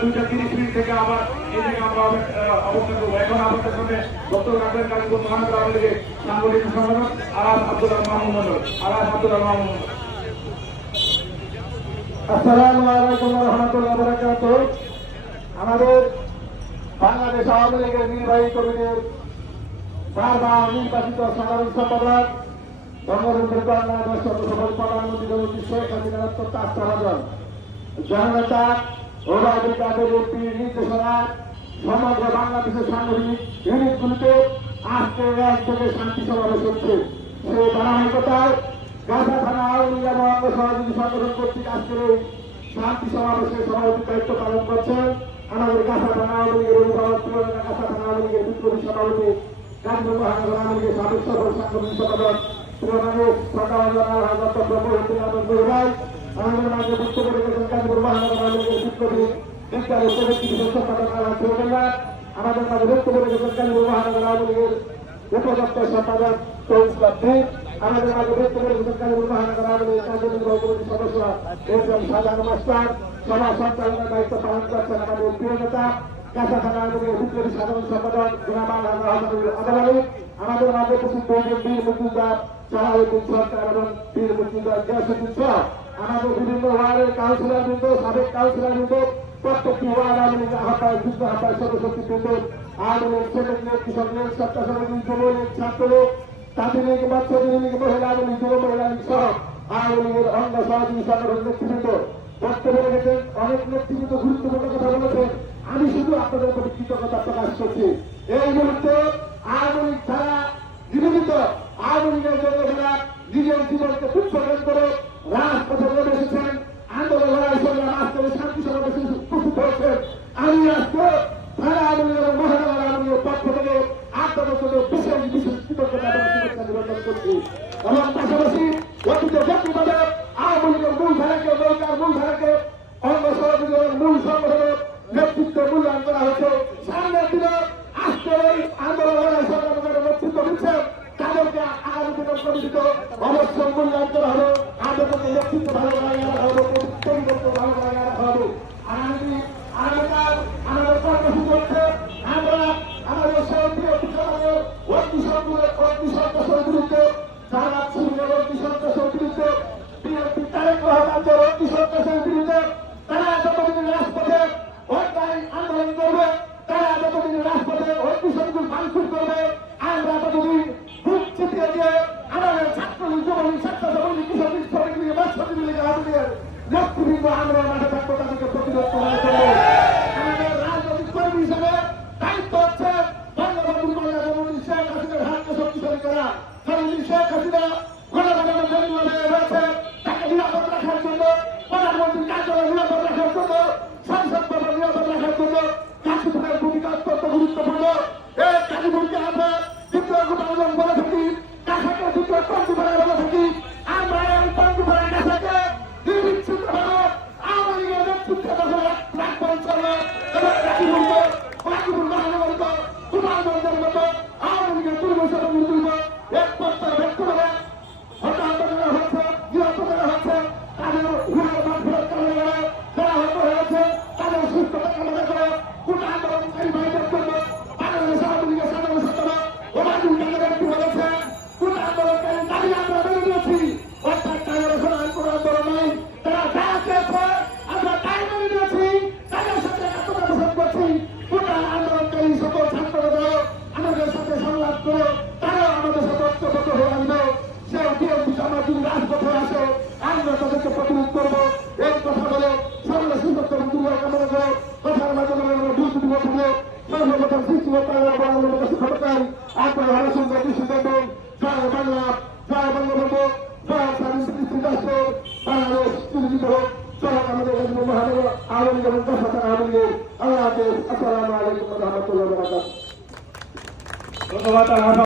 2:30 থেকে আবার এই থেকে আমরা অবস্থান করবো। এখন আমাদের সামনে ডক্টর রাজের গাজীপুর মহানগর আওয়ামী লীগের সাংগঠনিক সম্পাদক আলাস আব্দুল্লাহ মাহমুদ মন্ডল। আলাস আব্দুল্লাহ মাহমুদ মন্ডল। আসসালামু আলাইকুম ওয়া রাহমাতুল্লাহি ওয়া বারাকাতুহু। আমাদের বাংলাদেশ আওয়ামী লীগের নির্বাহী কমিটির বারবার নির্বাচিত সাধারণ সম্পাদক বঙ্গবন্ধু বাংলাদেশ সফল প্রধানমন্ত্রী শেখ হাসিনার অত্যন্ত আস্থাভাজন জননেতা ওবায়দুল কাদের এমপির নির্দেশনা সমগ্র বাংলাদেশের সাংগঠনিক ইউনিটগুলিতে আজকে এক থেকে শান্তি সমাবেশ হচ্ছে। সেই ধারাবাহিকতায় গাজা থানা আওয়ামী লীগ এবং অঙ্গ সহযোগী সংগঠন কর্তৃক আজকের এই শান্তি সমাবেশের সভাপতি দায়িত্ব পালন করছেন আমাদের গাজা থানা আওয়ামী লীগের অভিভাবক পুরোনো গাজা থানা আওয়ামী লীগের বিপ্লবী সভাপতি গাজীপুর মহানগর আওয়ামী লীগের সাবেক সফল সাংগঠনিক সম্পাদক পুরোনো আমাদের মাঝে বক্তব্য রেখেছেন গাজীপুর মহানগর আওয়ামী লীগের বিপ্লবী বিজ্ঞান ও প্রযুক্তি বিষয়ক সম্পাদক আমাদের মাঝে বক্তব্য রেখেছেন গাজীপুর মহানগর আওয়ামী লীগের উপদপ্তর সম্পাদক আমাদের মাঝে বক্তব্য রেখেছেন গাজীপুর মহানগর আওয়ামী লীগের কার্যনির্বাহী কমিটির সদস্য এরকম সাধারণ মাস্টার সভা সঞ্চালনের দায়িত্ব পালন করছেন আমাদের প্রিয় নেতা গাজা থানা আওয়ামী লীগের বিপ্লবী সাধারণ সম্পাদক আমাদের মাঝে উপস্থিত বীর মুক্তিযোদ্ধা সালাউদ্দিন সরকার এবং বীর মুক্তিযোদ্ধা গিয়াসউদ্দিন সহ আমাদের বিভিন্ন ওয়ার্ডের কাউন্সিলর বৃন্দ সাবেক কাউন্সিলর বৃন্দ প্রত্যেকটি ওয়ার্ড আওয়ামী লীগ আহ্বায়ক যুগ্ম আহ্বায়ক সদস্যবৃন্দ আওয়ামী লীগ শ্রমিক লীগ কৃষক লীগ স্বেচ্ছাসেবক লীগ যুব লীগ ছাত্র লীগ তাঁতি লীগ মৎস্যজীবী লীগ মহিলা আওয়ামী লীগ যুব মহিলা লীগ সহ আওয়ামী লীগের অঙ্গ সহযোগী সংগঠন নেতৃবৃন্দ বক্তব্য রেখেছেন। অনেক নেতৃবৃন্দ গুরুত্বপূর্ণ কথা বলেছেন। আমি শুধু আপনাদের প্রতি কৃতজ্ঞতা প্রকাশ করছি। এই মুহূর্তে আওয়ামী লীগ ছাড়া জীবিত আওয়ামী লীগের জন্য যারা নিজের জীবনকে উৎসর্জন করে রাজপথে নেমে এসেছেন, আন্দোলন লড়াই সংগ্রাম আজকে শান্তি সমাবেশে উপস্থিত হয়েছেন। আমি আজকে সারা আওয়ামী লীগ এবং মহানগর আওয়ামী লীগের পক্ষ থেকে আপনাদের জন্য বিশেষ বিশেষ কৃতজ্ঞতা এবং শুভেচ্ছা নিবেদন করছি এবং পাশাপাশি অতীতে ব্যক্তিগত আওয়ামী লীগের মূল ধারাকে নৌকার মূল ধারাকে অঙ্গ সহযোগী মূল সংগঠনের নেতৃত্ব মূল্যায়ন করা হয়েছে। সামনের দিনে আজকে এই আন্দোলন লড়াই সংগ্রামের নেতৃত্ব দিচ্ছেন তাদেরকে আগামী দিনের কমিটিতে অবশ্যই মূল্যায়ন করা হবে। আমাদেরকে নেতৃত্ব ভালো করা হবে, পরিবর্তন ভালো করা হবে। আগামীকাল আমাদের কর্মসূচি হচ্ছে আমরা আমাদের সক্রিয় অতি সন্ত্রাসের বিরুদ্ধে জামাত শিবিরের অতি সন্ত্রাসের বিরুদ্ধে বিএনপি তারেক রহমানের অতি সন্ত্রাসের বিরুদ্ধে তারা যতদিন রাজপথে অন্যায় আন্দোলন করবে, তারা যতদিন রাজপথে অতি সন্ত্রাস ভাঙচুর করবে, আমরা ততদিন বুক চিপিয়ে দিয়ে আমাদের ছাত্রলীগ যুবলীগ স্বেচ্ছাসেবক কৃষক লীগ শ্রমিক লীগ মৎস্যজীবী লীগ আওয়ামী লীগের নেতৃবৃন্দ আমরা মাঠে থাকবো, তাদেরকে প্রতিরোধ করা করবো। আমাদের রাজনৈতিক কর্মী হিসেবে দায়িত্ব হচ্ছে বঙ্গবন্ধু কন্যা শেখ হাসিনার হাতকে শক্তিশালী করা। শেখ হাসিনা গণমাধ্যমে রয়েছে, তাকে নিরাপদ রাখার জন্য, প্রধানমন্ত্রীর কার্যালয় নিরাপদ রাখার জন্য, সংসদ ভবন নিরাপদ রাখার জন্য গাজীপুরের ভূমিকা অত্যন্ত গুরুত্বপূর্ণ। এই গাজীপুরকে আমরা দ্বিতীয় গোপালগঞ্জ বলে থাকি, কাছাকে দ্বিতীয় পঞ্চুপাড়া বলে থাকি। আমরা এই পঞ্চুপাড়ার কাছাকে নির্বিচ্ছিন্নভাবে আওয়ামী লীগের নেতৃত্বে রাখবেন চলবে এবং গাজীপুর মহানগরকে গোপালগঞ্জের মতো আওয়ামী লীগের পূর্ব সভাপতি এক পর্যায়ে ব্যক্ত করে হতাহত করা হচ্ছে, নিহত করা হচ্ছে, তাদের হুড়ের মাঠ ফেরত কামনা করে যারা হত হয়েছে তাদের সুস্থতা কামনা করে কোটা আন্দোলনকারী ভাইদের জন্য বাংলাদেশ আওয়ামী লীগের সাধারণ সম্পাদক ওবায়দুল কাদের এমপি বলেছে কোটা আন্দোলনকারী দাবি আমরা মেনে নিয়েছি, অর্থাৎ তাদের এখন আর কোনো আন্দোলন নাই, তারা যা চেয়েছে আমরা তাই মেনে নিয়েছি, তাদের সাথে এতটা পোষণ করছি। কোটা আন্দোলনকারী সকল ছাত্ররা আমাদের সাথে সংলাপ করে তারাও আমাদের সাথে ঐক্যবদ্ধ হয়ে আসবে। সে বিএনপি আমার যদি রাজপথে আসে আমরা তাদেরকে প্রতিরোধ করবো। এই কথা বলে সকলে সুযোগ করে দুর্গা কামনা করে কথার মাধ্যমে আমরা বিরতি দিব থাকলে সর্বপ্রথম সৃষ্টি করতে আমাদের কাছে ক্ষমতায় আপনার ভালো সুন্দর দৃষ্টি দেখবেন। জয় বাংলা, জয় বঙ্গবন্ধু, জয় স্বাধীন পৃথিবী রাষ্ট্র বাংলাদেশ সুরক্ষিত হোক। জয় আমাদের মহানগর আওয়ামী লীগ এবং গাজা থানা আওয়ামী লীগ। আল্লাহ হাফেজ। আসসালামু আলাইকুম ওয়া রাহমাতুল্লাহি ওয়া বারাকাতুহু। ধন্যবাদ।